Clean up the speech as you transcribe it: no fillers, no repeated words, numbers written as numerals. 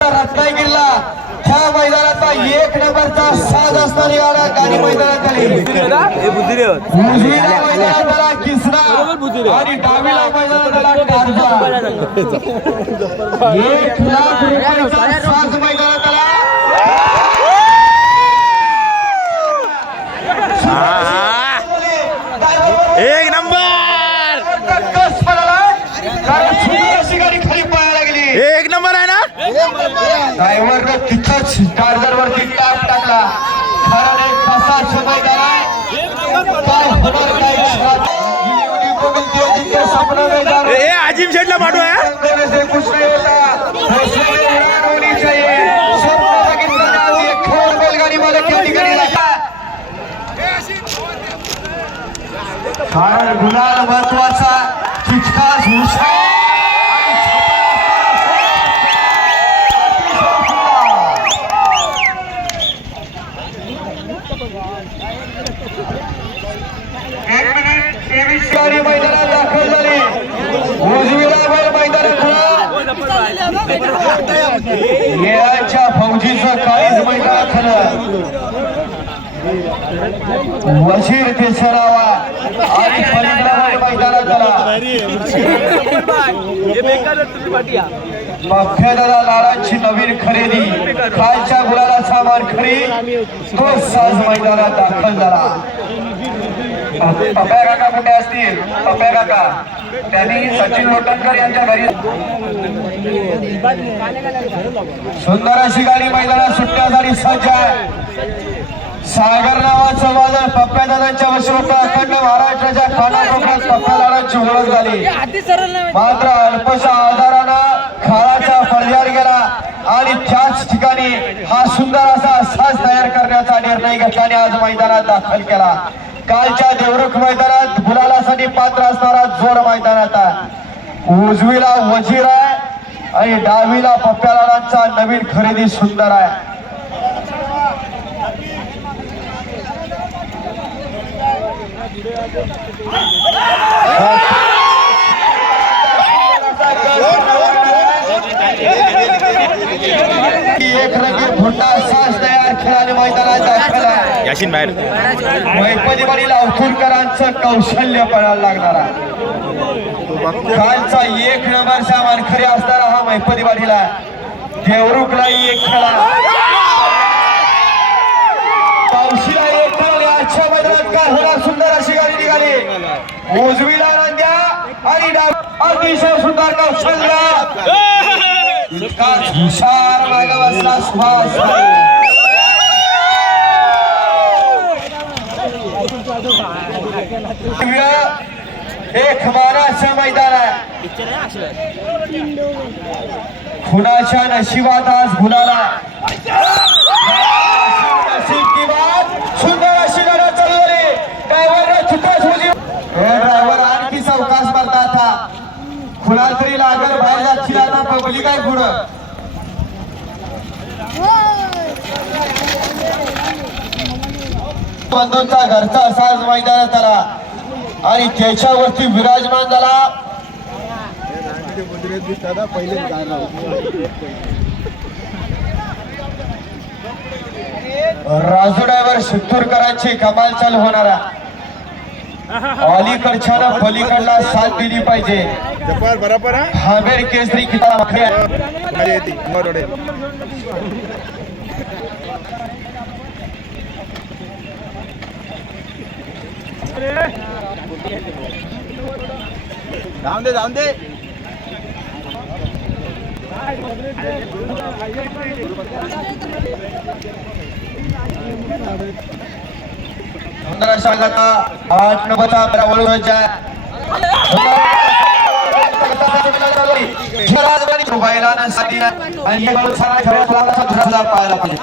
रत्नागिरीला ह्या मैदानाचा 1 नंबरचा साज असणारी गाडा गाडी मैदानात आली. उजवीला मैदानाला किसना आणि डावीला मैदानाला टारजा. 1 लाख रुपयाचा साज मैदानात आला. एक नंबर कस पडला कारण सुंदर अशी गाडी खाली पळायला गेली. एक नंबर आहे ना. ड्रायव्हरनं तिथंच टार्जर वरती टाप टाकला. खरा नाही कसा शोधाय काय होणार काय अजिम शेटला पाठवा. कारण गुलाल महत्वाचा तितकाच हुशार गाडी मैदानात दाखल झाली. उजवीला बैल मैदानात येळाच्या फौजीचं काळीज मैदानात वजीर ते सरावा आणि मैदानात आला. पफ्यादादा लाडाची नवीन खरेदी खालच्या गुलाला सामान खरी तो साज मैदानात दाखल झाला. पप्या काका कुठे असतील? पप्या काका त्यांनी सचिन लोटणकर यांच्या घरी सुंदर अशी गाडी मैदानात सुटण्यासाठी सज्ज आहे. सागर नावाचं वादळ पप्या दादांच्या वशीवरती अखंड महाराष्ट्राच्या कानाकोपऱ्यात पप्या दादांची ओळख झाली. मात्र अल्पशा आजारानं खाळाचा फडयाड गेला आणि त्याच ठिकाणी हा सुंदर असा साज तयार करण्याचा निर्णय घेतल्याने आज मैदानात दाखल केला. कालच्या देवरुख मैदानात गुलालासाठी पात्र असणारा जोड मैदानात आहे. उजवीला वजीर आहे आणि डावीला पप्या दादांचा नवीन खरेदी सुंदर आहे. एक रंगी भुंडा साज तयार खेळाडू मैदानात दाखल आहे. याशीन बाहेर मैपदीवाडी लावथूरकरांचं कौशल्य पडायला लागणारा कालचा 1 नंबरचा मानकरी असणारा हा मैपदीवाडीला देवरुखलाही एक खेळा पावशीला एक खेळा. आजच्या मैदानात काय होणार? सुंदर अशी गाडी निघाली. उजवीला नांद्या आणि अतिशय सुंदर कौशल्य इतकाच हुशार मागे बसला सुभाष. एक मानाचं मैदान आहे. खुनाच्या नशिबात आज गुलाला सुंदर अशी लढत चालू झाली. ड्रायव्हर आणखी चौकास भरता था खुला तरी लागल बाहेर जातील. आता पब्लिक आहे पुढं. बंधूंचा घरचा असाच मैदानात आला आणि त्याच्यावरती विराजमान झाला राजू ड्रायव्हर शित्तूरकरांची कमाल चालू होणारा. अलीकडच्या पलीकडला साथ दिली पाहिजे. बरोबर हामेर केसरी किताब जाऊन दे जाऊन दे. सुंदर अशा 8 नंबरचा प्रवळूच्या आणि पाहायला पाहिजे.